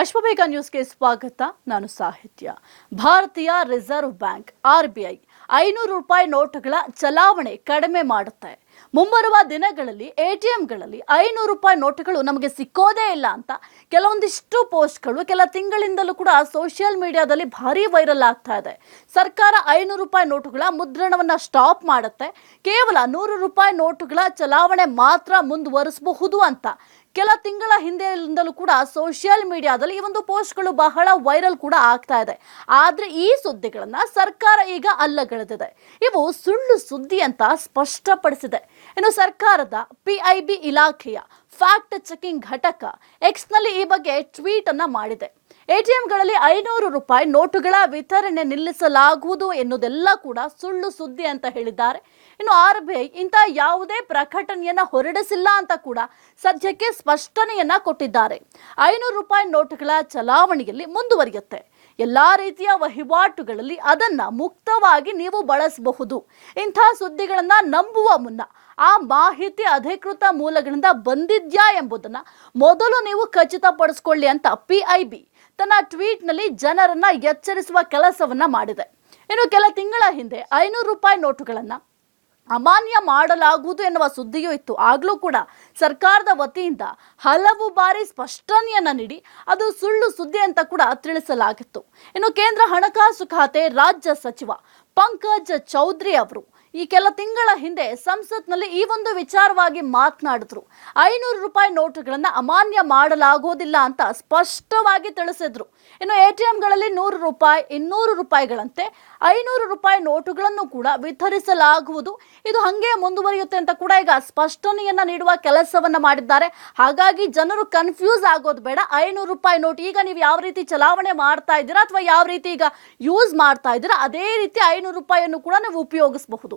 ಅಶ್ವಬೇಗ ನ್ಯೂಸ್ಗೆ ಸ್ವಾಗತ. ನಾನು ಸಾಹಿತ್ಯ. ಭಾರತೀಯ ರಿಸರ್ವ್ ಬ್ಯಾಂಕ್ RBI 500 ರೂಪಾಯಿ ನೋಟುಗಳ ಚಲಾವಣೆ ಕಡಿಮೆ ಮಾಡುತ್ತೆ. ಮುಂಬರುವ ದಿನಗಳಲ್ಲಿ ATMಗಳಲ್ಲಿ 500 ರೂಪಾಯಿ ನೋಟುಗಳು ನಮಗೆ ಸಿಕ್ಕೋದೇ ಇಲ್ಲ ಅಂತ ಕೆಲವೊಂದಿಷ್ಟು ಪೋಸ್ಟ್ಗಳು ಕೆಲ ತಿಂಗಳಿಂದಲೂ ಕೂಡ ಸೋಷಿಯಲ್ ಮೀಡಿಯಾದಲ್ಲಿ ಭಾರಿ ವೈರಲ್ ಆಗ್ತಾ ಇದೆ. ಸರ್ಕಾರ 500 ರೂಪಾಯಿ ನೋಟುಗಳ ಮುದ್ರಣವನ್ನ ಸ್ಟಾಪ್ ಮಾಡುತ್ತೆ, ಕೇವಲ 100 ರೂಪಾಯಿ ನೋಟುಗಳ ಚಲಾವಣೆ ಮಾತ್ರ ಮುಂದುವರಿಸಬಹುದು ಅಂತ ಕೆಲ ತಿಂಗಳ ಹಿಂದೆಯಿಂದಲೂ ಕೂಡ ಸೋಷಿಯಲ್ ಮೀಡಿಯಾದಲ್ಲಿ ಈ ಒಂದು ಪೋಸ್ಟ್ಗಳು ಬಹಳ ವೈರಲ್ ಕೂಡ ಆಗ್ತಾ ಇದೆ. ಆದ್ರೆ ಈ ಸುದ್ದಿಗಳನ್ನ ಸರ್ಕಾರ ಈಗ ಅಲ್ಲಗಳೆದಿದೆ. ಇವು ಸುಳ್ಳು ಸುದ್ದಿ ಅಂತ ಸ್ಪಷ್ಟಪಡಿಸಿದೆ. ಇನ್ನು ಸರ್ಕಾರದ PIB ಇಲಾಖೆಯ ಫ್ಯಾಕ್ಟ್ ಚೆಕಿಂಗ್ ಘಟಕ ಎಕ್ಸ್ನಲ್ಲಿ ಈ ಬಗ್ಗೆ ಟ್ವೀಟ್ ಅನ್ನ ಮಾಡಿದೆ. ATMಗಳಲ್ಲಿ 500 ರೂಪಾಯಿ ನೋಟುಗಳ ವಿತರಣೆ ನಿಲ್ಲಿಸಲಾಗುವುದು ಎನ್ನುವುದೆಲ್ಲ ಕೂಡ ಸುಳ್ಳು ಸುದ್ದಿ ಅಂತ ಹೇಳಿದ್ದಾರೆ. ಇನ್ನು RBI ಇಂಥ ಯಾವುದೇ ಪ್ರಕಟಣೆಯನ್ನ ಹೊರಡಿಸಿಲ್ಲ ಅಂತ ಕೂಡ ಸದ್ಯಕ್ಕೆ ಸ್ಪಷ್ಟನೆಯನ್ನ ಕೊಟ್ಟಿದ್ದಾರೆ. 500 ರೂಪಾಯಿ ನೋಟುಗಳ ಚಲಾವಣೆಯಲ್ಲಿ ಮುಂದುವರಿಯುತ್ತೆ. ಎಲ್ಲಾ ರೀತಿಯ ವಹಿವಾಟುಗಳಲ್ಲಿ ಅದನ್ನ ಮುಕ್ತವಾಗಿ ನೀವು ಬಳಸಬಹುದು. ಇಂಥ ಸುದ್ದಿಗಳನ್ನ ನಂಬುವ ಮುನ್ನ ಆ ಮಾಹಿತಿ ಅಧಿಕೃತ ಮೂಲಗಳಿಂದ ಬಂದಿದ್ಯಾ ಎಂಬುದನ್ನ ಮೊದಲು ನೀವು ಖಚಿತಪಡಿಸಿಕೊಳ್ಳಿ ಅಂತ PIB ತನ್ನ ಟ್ವೀಟ್ನಲ್ಲಿ ಜನರನ್ನ ಎಚ್ಚರಿಸುವ ಕೆಲಸವನ್ನ ಮಾಡಿದೆ. ಇನ್ನು ಕೆಲ ತಿಂಗಳ ಹಿಂದೆ 500 ರೂಪಾಯಿ ನೋಟುಗಳನ್ನ ಅಮಾನ್ಯ ಮಾಡಲಾಗುವುದು ಎನ್ನುವ ಸುದ್ದಿಯೂ ಇತ್ತು. ಆಗ್ಲೂ ಕೂಡ ಸರ್ಕಾರದ ವತಿಯಿಂದ ಹಲವು ಬಾರಿ ಸ್ಪಷ್ಟನೆಯನ್ನ ನೀಡಿ ಅದು ಸುಳ್ಳು ಸುದ್ದಿ ಅಂತ ಕೂಡ ತಿಳಿಸಲಾಗಿತ್ತು. ಇನ್ನು ಕೇಂದ್ರ ಹಣಕಾಸು ಖಾತೆ ರಾಜ್ಯ ಸಚಿವ ಪಂಕಜ್ ಚೌಧರಿ ಅವರು ಈ ಕೆಲ ತಿಂಗಳ ಹಿಂದೆ ಸಂಸತ್ನಲ್ಲಿ ಈ ಒಂದು ವಿಚಾರವಾಗಿ ಮಾತನಾಡಿದ್ರು. 500 ರೂಪಾಯಿ ನೋಟುಗಳನ್ನ ಅಮಾನ್ಯ ಮಾಡಲಾಗುವುದಿಲ್ಲ ಅಂತ ಸ್ಪಷ್ಟವಾಗಿ ತಿಳಿಸಿದ್ರು. ಇನ್ನು ATMಗಳಲ್ಲಿ 100 ರೂಪಾಯಿ 200 ರೂಪಾಯಿಗಳಂತೆ 500 ರೂಪಾಯಿ ನೋಟುಗಳನ್ನು ಕೂಡ ವಿತರಿಸಲಾಗುವುದು. ಇದು ಹಂಗೆ ಮುಂದುವರಿಯುತ್ತೆ ಅಂತ ಕೂಡ ಈಗ ಸ್ಪಷ್ಟನೆಯನ್ನ ನೀಡುವ ಕೆಲಸವನ್ನ ಮಾಡಿದ್ದಾರೆ. ಹಾಗಾಗಿ ಜನರು ಕನ್ಫ್ಯೂಸ್ ಆಗೋದು ಬೇಡ. 500 ರೂಪಾಯಿ ನೋಟ್ ಈಗ ನೀವು ಯಾವ ರೀತಿ ಚಲಾವಣೆ ಮಾಡ್ತಾ ಇದ್ದೀರಾ ಅಥವಾ ಯಾವ ರೀತಿ ಈಗ ಯೂಸ್ ಮಾಡ್ತಾ ಇದ್ದೀರಾ ಅದೇ ರೀತಿ 500 ರೂಪಾಯಿಯನ್ನು ಕೂಡ ನೀವು ಉಪಯೋಗಿಸಬಹುದು.